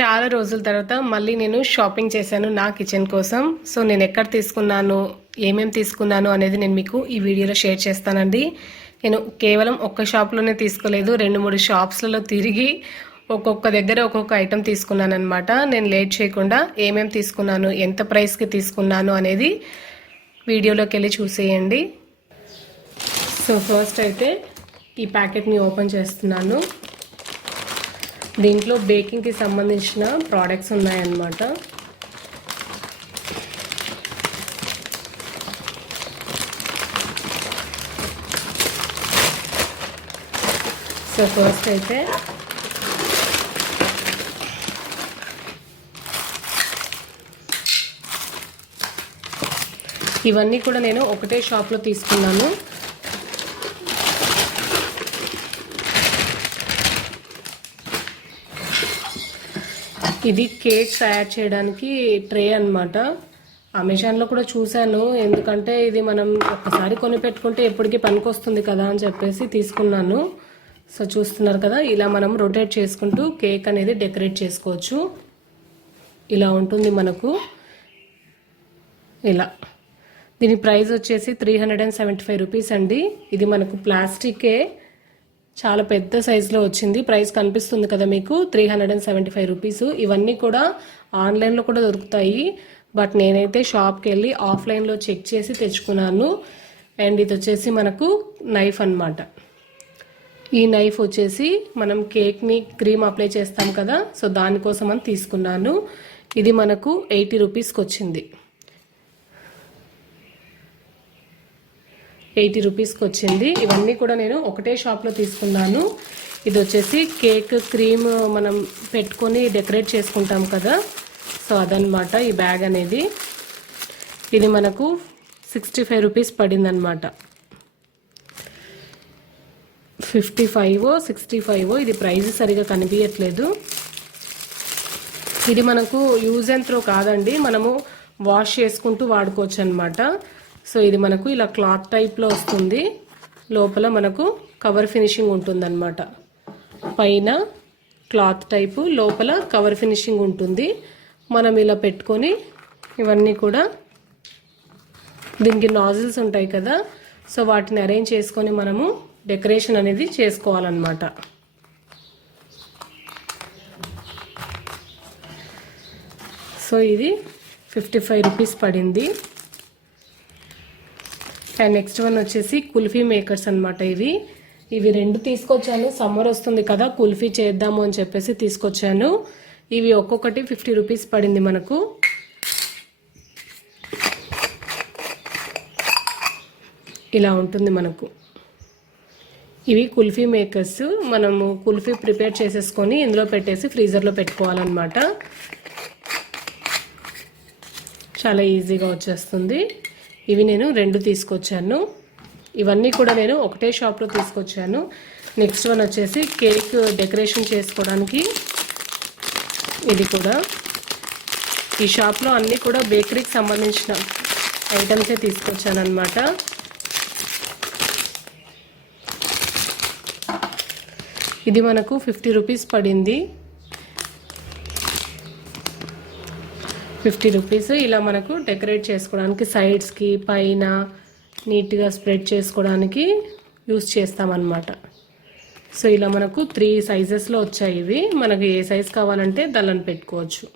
చాలా రోజుల తర్వాత మళ్ళీ నేను షాపింగ్ చేశాను నా కిచెన్ కోసం. సో నేను ఎక్కడ తీసుకున్నాను, ఏమేమి తీసుకున్నాను అనేది నేను మీకు ఈ వీడియోలో షేర్ చేస్తానండి. నేను కేవలం ఒక్క షాప్లోనే తీసుకోలేదు, 2-3 షాప్స్లలో తిరిగి ఒక్కొక్క దగ్గర ఒక్కొక్క ఐటెం తీసుకున్నాను అనమాట. నేను లేట్ చేయకుండా ఏమేమి తీసుకున్నాను, ఎంత ప్రైస్కి తీసుకున్నాను అనేది వీడియోలోకి వెళ్ళి చూసేయండి. సో ఫస్ట్ అయితే ఈ ప్యాకెట్ని ఓపెన్ చేస్తున్నాను. దీంట్లో బేకింగ్కి సంబంధించిన ప్రోడక్ట్స్ ఉన్నాయన్నమాట. సో ఫస్ట్ అయితే ఇవన్నీ కూడా నేను ఒకటే షాప్లో తీసుకున్నాను. ఇది కేక్ తయారు చేయడానికి ట్రే అన్నమాట. అమెజాన్లో కూడా చూశాను, ఎందుకంటే ఇది మనం ఒక్కసారి కొని పెట్టుకుంటే ఎప్పటికీ పనికొస్తుంది కదా అని చెప్పేసి తీసుకున్నాను. సో చూస్తున్నారు కదా, ఇలా మనం రొటేట్ చేసుకుంటూ కేక్ అనేది డెకరేట్ చేసుకోవచ్చు. ఇలా ఉంటుంది మనకు. ఇలా దీని ప్రైస్ వచ్చేసి 375 రూపీస్ అండి. ఇది మనకు ప్లాస్టికే, చాలా పెద్ద సైజులో వచ్చింది. ప్రైస్ కనిపిస్తుంది కదా మీకు, 375 రూపీస్. ఇవన్నీ కూడా ఆన్లైన్లో కూడా దొరుకుతాయి, బట్ నేనైతే షాప్కి వెళ్ళి ఆఫ్లైన్లో చెక్ చేసి తెచ్చుకున్నాను. అండ్ ఇది వచ్చేసి మనకు నైఫ్ అన్నమాట. ఈ నైఫ్ వచ్చేసి మనం కేక్ని క్రీమ్ అప్లై చేస్తాం కదా, సో దానికోసం అని తీసుకున్నాను. ఇది మనకు 80 రూపీస్కి వచ్చింది. 80 రూపీస్కి వచ్చింది. ఇవన్నీ కూడా నేను ఒకటే షాప్లో తీసుకున్నాను. ఇది వచ్చేసి కేక్ క్రీమ్ మనం పెట్టుకొని డెకరేట్ చేసుకుంటాం కదా, సో అదనమాట ఈ బ్యాగ్ అనేది. ఇది మనకు 65 రూపీస్ పడిందనమాట. 55-65, ఇది ప్రైస్ సరిగా కనిపించట్లేదు. ఇది మనకు యూజ్ అండ్ త్రో కాదండి, మనము వాష్ చేసుకుంటూ వాడుకోవచ్చు అనమాట. సో ఇది మనకు ఇలా క్లాత్ టైప్లో వస్తుంది. లోపల మనకు కవర్ ఫినిషింగ్ ఉంటుందన్నమాట. పైన క్లాత్ టైపు, లోపల కవర్ ఫినిషింగ్ ఉంటుంది. మనం ఇలా పెట్టుకొని ఇవన్నీ కూడా, దీనికి నాజిల్స్ ఉంటాయి కదా, సో వాటిని అరేంజ్ చేసుకొని మనము డెకరేషన్ అనేది చేసుకోవాలన్నమాట. సో ఇది 55 రూపీస్ పడింది. అండ్ నెక్స్ట్ వన్ వచ్చేసి కుల్ఫీ మేకర్స్ అనమాట. ఇవి 2 తీసుకొచ్చాను. సమ్మర్ వస్తుంది కదా, కుల్ఫీ చేద్దాము అని చెప్పేసి తీసుకొచ్చాను. ఇవి ఒక్కొక్కటి 50 రూపీస్ పడింది మనకు. ఇలా ఉంటుంది మనకు. ఇవి కుల్ఫీ మేకర్స్. మనము కుల్ఫీ ప్రిపేర్ చేసేసుకొని ఇందులో పెట్టేసి ఫ్రీజర్లో పెట్టుకోవాలన్నమాట. చాలా ఈజీగా వచ్చేస్తుంది. ఇవి నేను 2 తీసుకొచ్చాను. ఇవన్నీ కూడా నేను ఒకటే షాప్లో తీసుకొచ్చాను. నెక్స్ట్ వన్ వచ్చేసి కేక్ డెకరేషన్ చేసుకోవడానికి. ఇది కూడా ఈ షాప్లో అన్నీ కూడా బేకరీకి సంబంధించిన ఐటమ్సే తీసుకొచ్చాను అనమాట. ఇది మనకు 50 రూపీస్ పడింది. 50 రూపీస్. ఇలా మనకు డెకరేట్ చేసుకోవడానికి, సైడ్స్కి పైన నీట్గా స్ప్రెడ్ చేసుకోవడానికి యూస్ చేస్తామన్నమాట. సో ఇలా మనకు 3 సైజెస్లో వచ్చాయి ఇవి. మనకు ఏ సైజ్ కావాలంటే దాన్ని పెట్టుకోవచ్చు.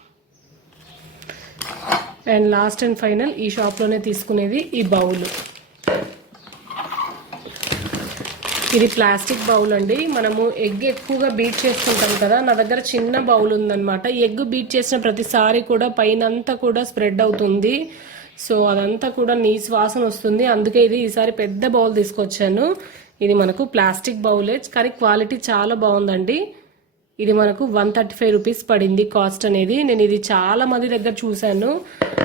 అండ్ లాస్ట్ అండ్ ఫైనల్ ఈ షాప్లోనే తీసుకునేది ఈ బౌల్. ఇది ప్లాస్టిక్ బౌల్ అండి. మనము ఎగ్ ఎక్కువగా బీట్ చేసుకుంటాం కదా, నా దగ్గర చిన్న బౌల్ ఉందన్నమాట. ఎగ్ బీట్ చేసిన ప్రతిసారి కూడా పైనంతా కూడా స్ప్రెడ్ అవుతుంది. సో అదంతా కూడా నీసు వాసన వస్తుంది. అందుకే ఇది ఈసారి పెద్ద బౌల్ తీసుకొచ్చాను. ఇది మనకు ప్లాస్టిక్ బౌలే, కానీ క్వాలిటీ చాలా బాగుందండి. ఇది మనకు 135 రూపీస్ పడింది కాస్ట్ అనేది. నేను ఇది చాలా మంది దగ్గర చూశాను,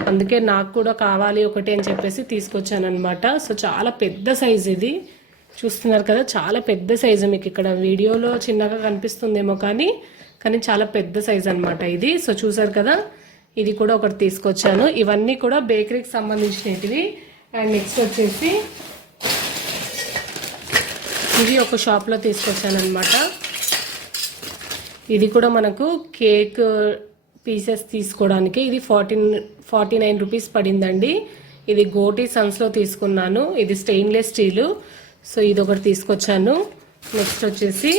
అందుకే నాకు కూడా కావాలి ఒకటి అని చెప్పేసి తీసుకొచ్చాను అనమాట. సో చాలా పెద్ద సైజ్ ఇది. చూస్తున్నారు కదా, చాలా పెద్ద సైజు. మీకు ఇక్కడ వీడియోలో చిన్నగా కనిపిస్తుందేమో, కానీ చాలా పెద్ద సైజు అనమాట ఇది. సో చూసారు కదా, ఇది కూడా ఒకటి తీసుకొచ్చాను. ఇవన్నీ కూడా బేకరీకి సంబంధించినవి. అండ్ నెక్స్ట్ వచ్చేసి ఇవి ఒక షాప్లో తీసుకొచ్చాను అనమాట. ఇది కూడా మనకు కేక్ పీసెస్ తీసుకోవడానికి ఇది 49 రూపీస్ పడిందండి. ఇది గోటి సన్స్లో తీసుకున్నాను. ఇది స్టెయిన్లెస్ స్టీలు. సో ఇది ఒకటి తీసుకొచ్చాను. నెక్స్ట్ వచ్చేసి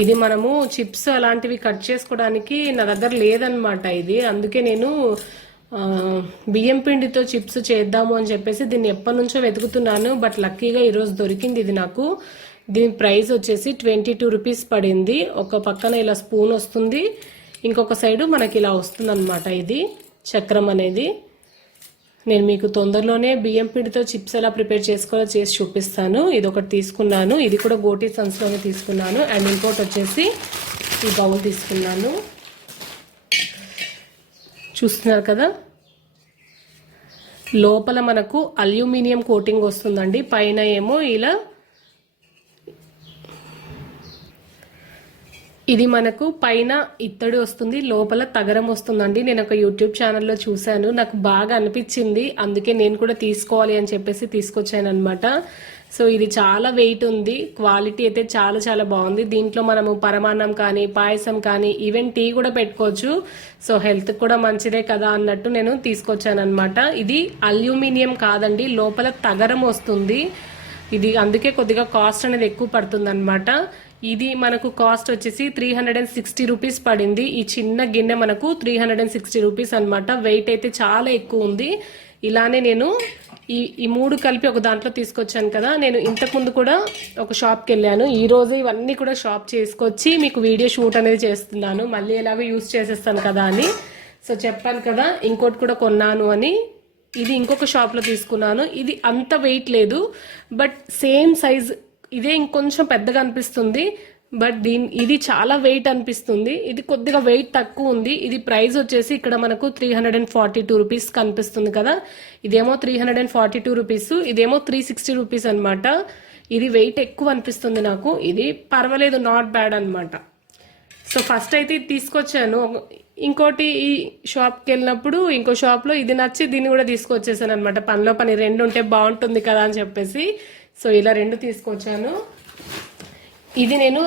ఇది మనము చిప్స్ అలాంటివి కట్ చేసుకోవడానికి నా దగ్గర లేదనమాట ఇది. అందుకే నేను బియ్యం పిండితో చిప్స్ చేద్దాము అని చెప్పేసి దీన్ని ఎప్పటి నుంచో వెతుకుతున్నాను. బట్ లక్కీగా ఈరోజు దొరికింది ఇది నాకు. దీని ప్రైస్ వచ్చేసి 22 రూపీస్ పడింది. ఒక పక్కన ఇలా స్పూన్ వస్తుంది, ఇంకొక సైడు మనకి ఇలా వస్తుంది అనమాట. ఇది చక్రం అనేది నేను మీకు తొందరలోనే బియ్యం పిండితో చిప్స్ ఎలా ప్రిపేర్ చేసుకోవాలో చేసి చూపిస్తాను. ఇది ఒకటి తీసుకున్నాను. ఇది కూడా గోటీ సన్స్లోనే తీసుకున్నాను. అండ్ ఇంకోటి వచ్చేసి ఈ బౌల్ తీసుకున్నాను. చూస్తున్నారు కదా, లోపల మనకు అల్యూమినియం కోటింగ్ వస్తుందండి. పైన ఏమో ఇలా ఇది మనకు పైన ఇత్తడి వస్తుంది, లోపల తగరం వస్తుందండి. నేను ఒక యూట్యూబ్ ఛానల్లో చూశాను, నాకు బాగా అనిపించింది. అందుకే నేను కూడా తీసుకోవాలి అని చెప్పేసి తీసుకొచ్చాను అనమాట. సో ఇది చాలా వెయిట్ ఉంది. క్వాలిటీ అయితే చాలా చాలా బాగుంది. దీంట్లో మనము పరమాన్నం కానీ పాయసం కానీ ఈవెన్ టీ కూడా పెట్టుకోవచ్చు. సో హెల్త్ కూడా మంచిదే కదా అన్నట్టు నేను తీసుకొచ్చాను అనమాట. ఇది అల్యూమినియం కాదండి, లోపల తగరం వస్తుంది. ఇది అందుకే కొద్దిగా కాస్ట్ అనేది ఎక్కువ పడుతుంది అనమాట. ఇది మనకు కాస్ట్ వచ్చేసి 360 రూపీస్ పడింది. ఈ చిన్న గిన్నె మనకు 360 రూపీస్ అనమాట. వెయిట్ అయితే చాలా ఎక్కువ ఉంది. ఇలానే నేను ఈ మూడు కలిపి ఒక దాంట్లో తీసుకొచ్చాను కదా. నేను ఇంతకుముందు కూడా ఒక షాప్కి వెళ్ళాను. ఈ రోజు ఇవన్నీ కూడా షాప్ చేసుకొచ్చి మీకు వీడియో షూట్ అనేది చేస్తున్నాను. మళ్ళీ ఎలాగో యూస్ చేసేస్తాను కదా అని. సో చెప్పాను కదా ఇంకోటి కూడా కొన్నాను అని. ఇది ఇంకొక షాప్లో తీసుకున్నాను. ఇది అంత వెయిట్ లేదు, బట్ సేమ్ సైజ్. ఇదే ఇంకొంచెం పెద్దగా అనిపిస్తుంది, బట్ ఇది చాలా వెయిట్ అనిపిస్తుంది. ఇది కొద్దిగా వెయిట్ తక్కువ ఉంది. ఇది ప్రైస్ వచ్చేసి ఇక్కడ మనకు 342 రూపీస్ కనిపిస్తుంది కదా. ఇదేమో 342 రూపీస్, ఇదేమో 360 రూపీస్ అనమాట. ఇది వెయిట్ ఎక్కువ అనిపిస్తుంది నాకు. ఇది పర్వాలేదు, నాట్ బ్యాడ్ అనమాట. సో ఫస్ట్ అయితే ఇది తీసుకొచ్చాను. ఇంకోటి ఈ షాప్కి వెళ్ళినప్పుడు ఇంకో షాప్లో ఇది నచ్చి దీన్ని కూడా తీసుకొచ్చేసాను అనమాట. పనిలో పని రెండు ఉంటే బాగుంటుంది కదా అని చెప్పేసి. సో ఇలా రెండు తీసుకొచ్చాను. ఇది నేను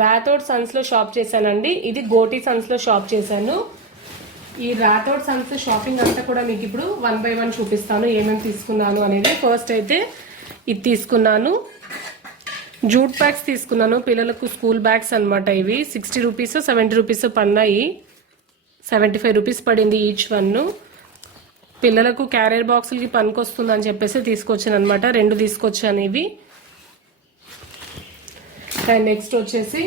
రాథోడ్ సన్స్లో షాప్ చేశానండి. ఇది గోటీ సన్స్లో షాప్ చేశాను. ఈ రాథోడ్ సన్స్ షాపింగ్ అంతా కూడా మీకు ఇప్పుడు 1 by 1 చూపిస్తాను ఏమేమి తీసుకున్నాను అనేది. ఫస్ట్ అయితే ఇది తీసుకున్నాను, జూట్ బ్యాగ్స్ తీసుకున్నాను. పిల్లలకు స్కూల్ బ్యాగ్స్ అనమాట. ఇవి 60 రూపీస్ 70 రూపీస్ పడినాయి. 75 రూపీస్ పడింది ఈచ్ వన్. పిల్లలకు క్యారియర్ బాక్సులకి పనికొస్తుంది అని చెప్పేసి తీసుకొచ్చాను అనమాట. రెండు తీసుకొచ్చాను ఇవి. అండ్ నెక్స్ట్ వచ్చేసి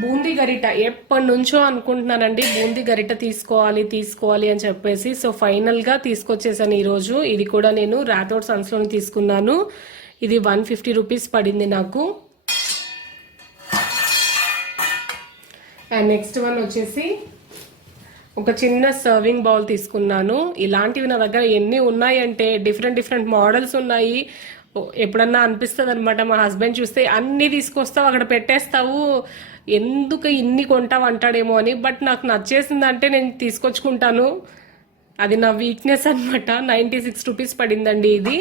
బూందీ గరిట. ఎప్పటి నుంచో అనుకుంటున్నానండి బూందీ గరిట తీసుకోవాలి అని చెప్పేసి. సో ఫైనల్గా తీసుకొచ్చేసాను ఈరోజు. ఇది కూడా నేను రాథోడ్ సన్స్లోని తీసుకున్నాను. ఇది 150 రూపీస్ పడింది నాకు. అండ్ నెక్స్ట్ వన్ వచ్చేసి ఒక చిన్న సర్వింగ్ బౌల్ తీసుకున్నాను. ఇలాంటివి నా దగ్గర ఎన్ని ఉన్నాయంటే డిఫరెంట్ మోడల్స్ ఉన్నాయి. ఎప్పుడన్నా అనిపిస్తుంది అనమాట, మా హస్బెండ్ చూస్తే అన్ని తీసుకొస్తావు అక్కడ పెట్టేస్తావు, ఎందుకు ఇన్ని కొంటావు అంటాడేమో అని. బట్ నాకు నచ్చేసిందంటే నేను తీసుకొచ్చుకుంటాను. అది నా వీక్నెస్ అనమాట. 96 రూపీస్ పడిందండి ఇది.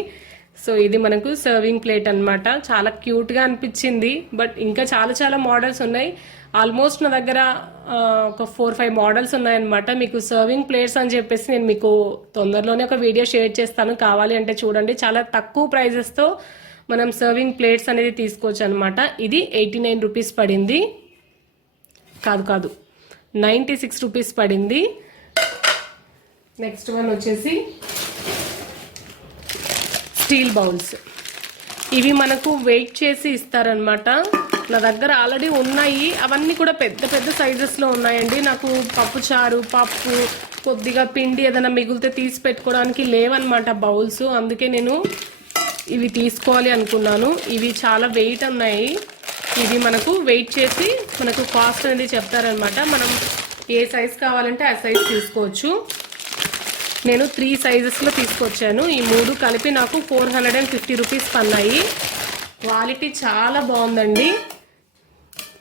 సో ఇది మనకు సర్వింగ్ ప్లేట్ అనమాట. చాలా క్యూట్గా అనిపించింది. బట్ ఇంకా చాలా మోడల్స్ ఉన్నాయి. ఆల్మోస్ట్ నా దగ్గర ఒక 4-5 మోడల్స్ ఉన్నాయన్నమాట. మీకు సర్వింగ్ ప్లేట్స్ అని చెప్పేసి నేను మీకు తొందరలోనే ఒక వీడియో షేర్ చేస్తాను, కావాలి అంటే చూడండి. చాలా తక్కువ ప్రైజెస్తో మనం సర్వింగ్ ప్లేట్స్ అనేది తీసుకోవచ్చు అనమాట. ఇది 89 రూపీస్ పడింది. కాదు 96 రూపీస్ పడింది. నెక్స్ట్ వన్ వచ్చేసి స్టీల్ బౌల్స్. ఇవి మనకు వెయిట్ చేసి ఇస్తారనమాట. నా దగ్గర ఆల్రెడీ ఉన్నాయి. అవన్నీ కూడా పెద్ద సైజెస్లో ఉన్నాయండి. నాకు పప్పు చారు, పప్పు, కొద్దిగా పిండి ఏదైనా మిగిలితే తీసి పెట్టుకోవడానికి లేవన్నమాట బౌల్స్. అందుకే నేను ఇవి తీసుకోవాలి అనుకున్నాను. ఇవి చాలా వెయిట్ ఉన్నాయి. ఇది మనకు వెయిట్ చేసి మనకు కాస్ట్ అనేది చెప్తారనమాట. మనం ఏ సైజ్ కావాలంటే ఆ సైజ్ తీసుకోవచ్చు. నేను 3 సైజెస్లో తీసుకొచ్చాను. ఈ 3 కలిపి నాకు 450 రూపీస్ పన్నాయి. క్వాలిటీ చాలా బాగుందండి.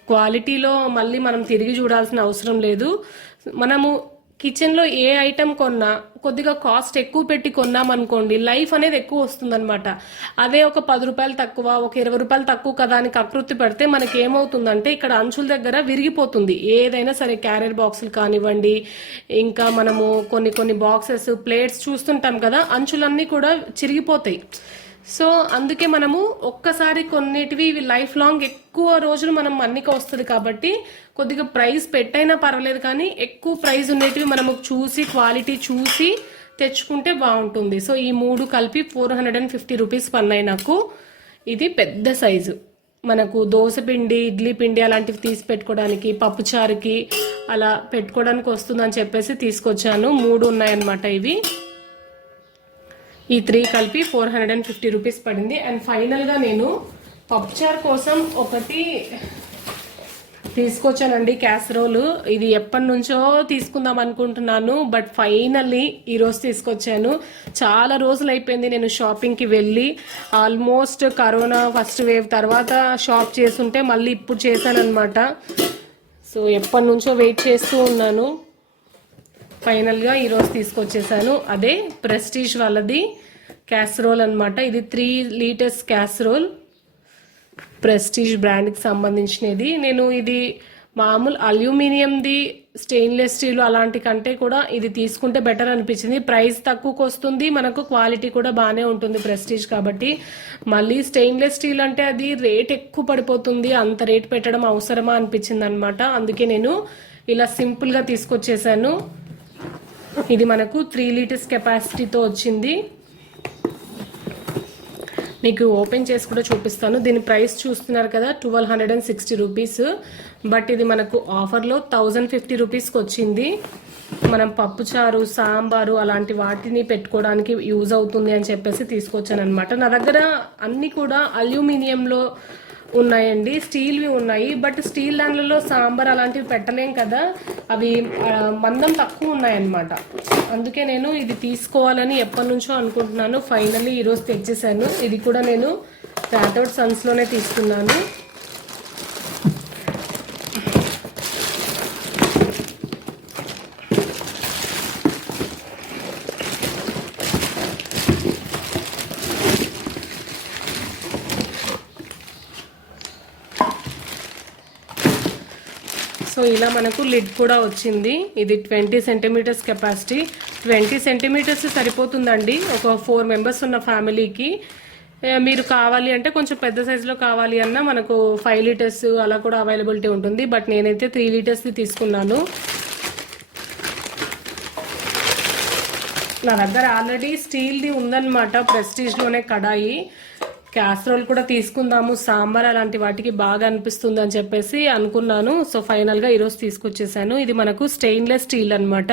క్వాలిటీలో మళ్ళీ మనం తిరిగి చూడాల్సిన అవసరం లేదు. మనము కిచెన్లో ఏ ఐటెం కొన్నా కొద్దిగా కాస్ట్ ఎక్కువ పెట్టి కొన్నాం అనుకోండి, లైఫ్ అనేది ఎక్కువ వస్తుందన్నమాట. అదే ఒక 10 రూపాయలు తక్కువ, ఒక 20 రూపాయలు తక్కువ కదా అని కకృతి పడితే మనకి ఏమవుతుందంటే ఇక్కడ అంచుల దగ్గర విరిగిపోతుంది. ఏదైనా సరే క్యారియర్ బాక్సులు కానివ్వండి, ఇంకా మనము కొన్ని కొన్ని బాక్సెస్ ప్లేట్స్ చూస్తుంటాం కదా, అంచులన్నీ కూడా చిరిగిపోతాయి. సో అందుకే మనము ఒక్కసారి కొన్నిటివి లైఫ్ లాంగ్ ఎక్కువ రోజులు మనం మన్నిక వస్తుంది కాబట్టి కొద్దిగా ప్రైస్ పెట్టైనా పర్వాలేదు, కానీ ఎక్కువ ప్రైస్ ఉండేటివి మనము చూసి క్వాలిటీ చూసి తెచ్చుకుంటే బాగుంటుంది. సో ఈ 3 కలిపి 450 రూపీస్ పన్నాయి నాకు. ఇది పెద్ద సైజు, మనకు దోశ పిండి, ఇడ్లీ పిండి అలాంటివి తీసి పెట్టుకోవడానికి, పప్పుచారుకి అలా పెట్టుకోవడానికి వస్తుందని చెప్పేసి తీసుకొచ్చాను. 3 ఉన్నాయన్నమాట ఇవి. ఈ 3 కలిపి 450 రూపీస్ పడింది. అండ్ ఫైనల్గా నేను పప్పుచారు కోసం ఒకటి తీసుకొచ్చానండి, క్యాసరోల్. ఇది ఎప్పటి నుంచో తీసుకుందాం అనుకుంటున్నాను, బట్ ఫైనల్లీ ఈరోజు తీసుకొచ్చాను. చాలా రోజులు అయిపోయింది నేను షాపింగ్కి వెళ్ళి. ఆల్మోస్ట్ కరోనా ఫస్ట్ వేవ్ తర్వాత షాప్ చేస్తుంటే మళ్ళీ ఇప్పుడు చేశానమాట. సో ఎప్పటి నుంచో వెయిట్ చేస్తూ ఉన్నాను. ఫైనల్గా ఈరోజు తీసుకొచ్చేసాను. అదే ప్రెస్టీజ్ వాళ్ళది క్యాసరోల్ అనమాట. ఇది 3 లీటర్స్ క్యాసరోల్, ప్రెస్టీజ్ బ్రాండ్కి సంబంధించినది. నేను ఇది మామూలు అల్యూమినియంది, స్టెయిన్లెస్ స్టీల్ అలాంటి కంటే కూడా ఇది తీసుకుంటే బెటర్ అనిపించింది. ప్రైస్ తక్కువకు వస్తుంది, మనకు క్వాలిటీ కూడా బాగానే ఉంటుంది ప్రెస్టీజ్ కాబట్టి. మళ్ళీ స్టెయిన్లెస్ స్టీల్ అంటే అది రేట్ ఎక్కువ పడిపోతుంది, అంత రేట్ పెట్టడం అవసరమా అనిపించింది అనమాట. అందుకే నేను ఇలా సింపుల్గా తీసుకొచ్చేసాను. ఇది మనకు 3 లీటర్స్ కెపాసిటీతో వచ్చింది. మీకు ఓపెన్ చేసి కూడా చూపిస్తాను. దీని ప్రైస్ చూస్తున్నారు కదా, 1260 రూపీస్. బట్ ఇది మనకు ఆఫర్లో 1050 రూపీస్కి వచ్చింది. మనం పప్పుచారు, సాంబారు అలాంటి వాటిని పెట్టుకోవడానికి యూజ్ అవుతుంది అని చెప్పేసి తీసుకొచ్చాను అనమాట. నా దగ్గర అన్నీ కూడా అల్యూమినియంలో ఉన్నాయండి, స్టీల్వి ఉన్నాయి. బట్ స్టీల్ దాంట్లో సాంబార్ అలాంటివి పెట్టలేం కదా, అవి మందం తక్కువ ఉన్నాయన్నమాట. అందుకే నేను ఇది తీసుకోవాలని ఎప్పటి నుంచో అనుకుంటున్నాను. ఫైనల్లీ ఈరోజు తెచ్చేసాను. ఇది కూడా నేను రాథోడ్ సన్స్లోనే తీసుకున్నాను. సో ఇలా మనకు లిడ్ కూడా వచ్చింది. ఇది 20 సెంటీమీటర్స్ కెపాసిటీ. 20 సెంటీమీటర్స్ సరిపోతుందండి ఒక 4 మెంబర్స్ ఉన్న ఫ్యామిలీకి. మీరు కావాలి అంటే కొంచెం పెద్ద సైజులో కావాలి అన్నా మనకు 5 లీటర్స్ అలా కూడా అవైలబిలిటీ ఉంటుంది. బట్ నేనైతే 3 లీటర్స్ది తీసుకున్నాను. నా దగ్గర ఆల్రెడీ స్టీల్ది ఉందన్నమాట, ప్రెస్టీజ్లోనే కడాయి. క్యాసరోల్ కూడా తీసుకుందాము, సాంబార్ అలాంటి వాటికి బాగా అనిపిస్తుంది అని చెప్పేసి అనుకున్నాను. సో ఫైనల్గా ఈరోజు తీసుకొచ్చేసాను. ఇది మనకు స్టెయిన్లెస్ స్టీల్ అనమాట.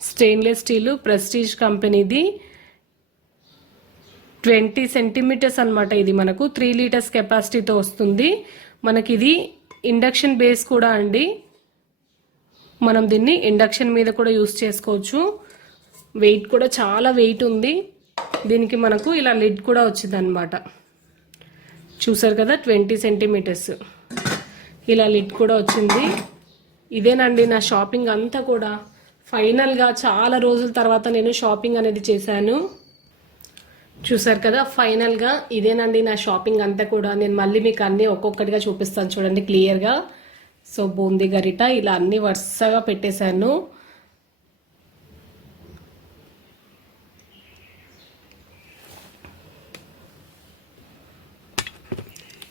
స్టెయిన్లెస్ స్టీల్ ప్రెస్టీజ్ కంపెనీది 20 సెంటీమీటర్స్ అనమాట. ఇది మనకు 3 లీటర్స్ కెపాసిటీతో వస్తుంది. మనకి ఇది ఇండక్షన్ బేస్ కూడా అండి. మనం దీన్ని ఇండక్షన్ మీద కూడా యూస్ చేసుకోవచ్చు. వెయిట్ కూడా చాలా వెయిట్ ఉంది. దీనికి మనకు ఇలా లిడ్ కూడా వచ్చింది అనమాట. చూసారు కదా, 20 సెంటీమీటర్స్ ఇలా లిడ్ కూడా వచ్చింది. ఇదేనండి నా షాపింగ్ అంతా కూడా. ఫైనల్గా చాలా రోజుల తర్వాత నేను షాపింగ్ అనేది చేశాను. చూసారు కదా, ఫైనల్గా ఇదేనండి నా షాపింగ్ అంతా కూడా. నేను మళ్ళీ మీకు అన్నీ ఒక్కొక్కటిగా చూపిస్తాను చూడండి క్లియర్గా. సో బూందీ గరిట ఇలా అన్నీ వరుసగా పెట్టేశాను.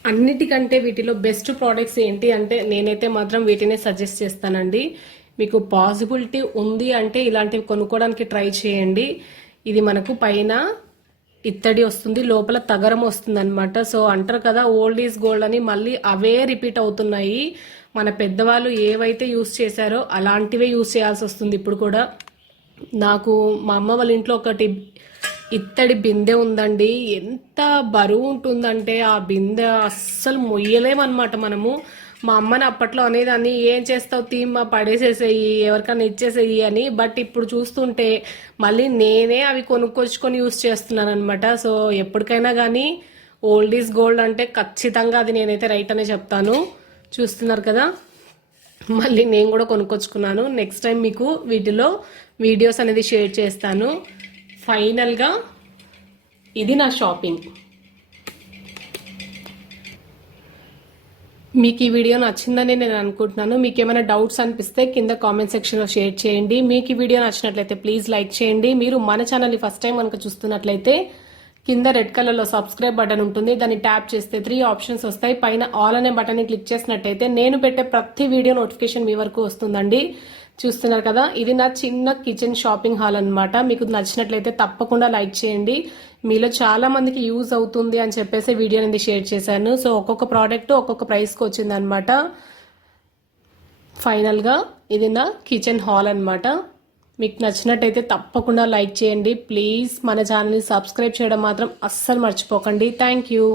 అన్నిటికంటే వీటిలో బెస్ట్ ప్రోడక్ట్స్ ఏంటి అంటే నేనైతే మాత్రం వీటినే సజెస్ట్ చేస్తానండి. మీకు పాసిబిలిటీ ఉంది అంటే ఇలాంటివి కొనుక్కోవడానికి ట్రై చేయండి. ఇది మనకు పైన ఇత్తడి వస్తుంది, లోపల తగరం వస్తుంది అనమాట. సో అంటారు కదా ఓల్డ్ ఈజ్ గోల్డ్ అని, మళ్ళీ అవే రిపీట్ అవుతున్నాయి. మన పెద్దవాళ్ళు ఏవైతే యూస్ చేశారో అలాంటివే యూస్ చేయాల్సి వస్తుంది ఇప్పుడు కూడా. నాకు మా అమ్మ వాళ్ళ ఇంట్లో ఒకటి ఇత్తడి బిందె ఉందండి. ఎంత బరువు ఉంటుందంటే ఆ బిందె అస్సలు మొయ్యలేమన్నమాట మనము. మా అమ్మని అప్పట్లో అనేదాన్ని, ఏం చేస్తావు తీమ్మా, పడేసేసేయి, ఎవరికైనా ఇచ్చేసేయి అని. బట్ ఇప్పుడు చూస్తుంటే మళ్ళీ నేనే అవి కొనుక్కొచ్చుకొని యూస్ చేస్తున్నాను అనమాట. సో ఎప్పటికైనా కానీ ఓల్డ్ ఈజ్ గోల్డ్ అంటే ఖచ్చితంగా అది నేనైతే రైట్ అనే చెప్తాను. చూస్తున్నారు కదా, మళ్ళీ నేను కూడా కొనుక్కొచ్చుకున్నాను. నెక్స్ట్ టైం మీకు వీటిలో వీడియోస్ అనేది షేర్ చేస్తాను. ఫైనల్గా ఇది నా షాపింగ్. మీకు ఈ వీడియో నచ్చిందని నేను అనుకుంటున్నాను. మీకు ఏమైనా డౌట్స్ అనిపిస్తే కింద కామెంట్ సెక్షన్లో షేర్ చేయండి. మీకు ఈ వీడియో నచ్చినట్లయితే ప్లీజ్ లైక్ చేయండి. మీరు మన ఛానల్ని ఫస్ట్ టైం కనుక చూస్తున్నట్లయితే కింద రెడ్ కలర్లో సబ్స్క్రైబ్ బటన్ ఉంటుంది, దాన్ని ట్యాప్ చేస్తే 3 ఆప్షన్స్ వస్తాయి. పైన ఆల్ అనే బటన్ని క్లిక్ చేసినట్టయితే నేను పెట్టే ప్రతి వీడియో నోటిఫికేషన్ మీ వరకు వస్తుందండి. చూస్తున్నారు కదా, ఇది నా చిన్న కిచెన్ షాపింగ్ హాల్ అన్నమాట. మీకు నచ్చినట్లయితే తప్పకుండా లైక్ చేయండి. మీలో చాలా మందికి యూజ్ అవుతుంది అని చెప్పేసి వీడియో అనేది షేర్ చేశాను. సో ఒక్కొక్క ప్రోడక్ట్ ఒక్కొక్క ప్రైస్కి వచ్చింది అనమాట. ఫైనల్గా ఇది నా కిచెన్ హాల్ అన్నమాట. మీకు నచ్చినట్టయితే తప్పకుండా లైక్ చేయండి ప్లీజ్. మన ఛానల్ని సబ్స్క్రైబ్ చేయడం మాత్రం అస్సలు మర్చిపోకండి. Thank you.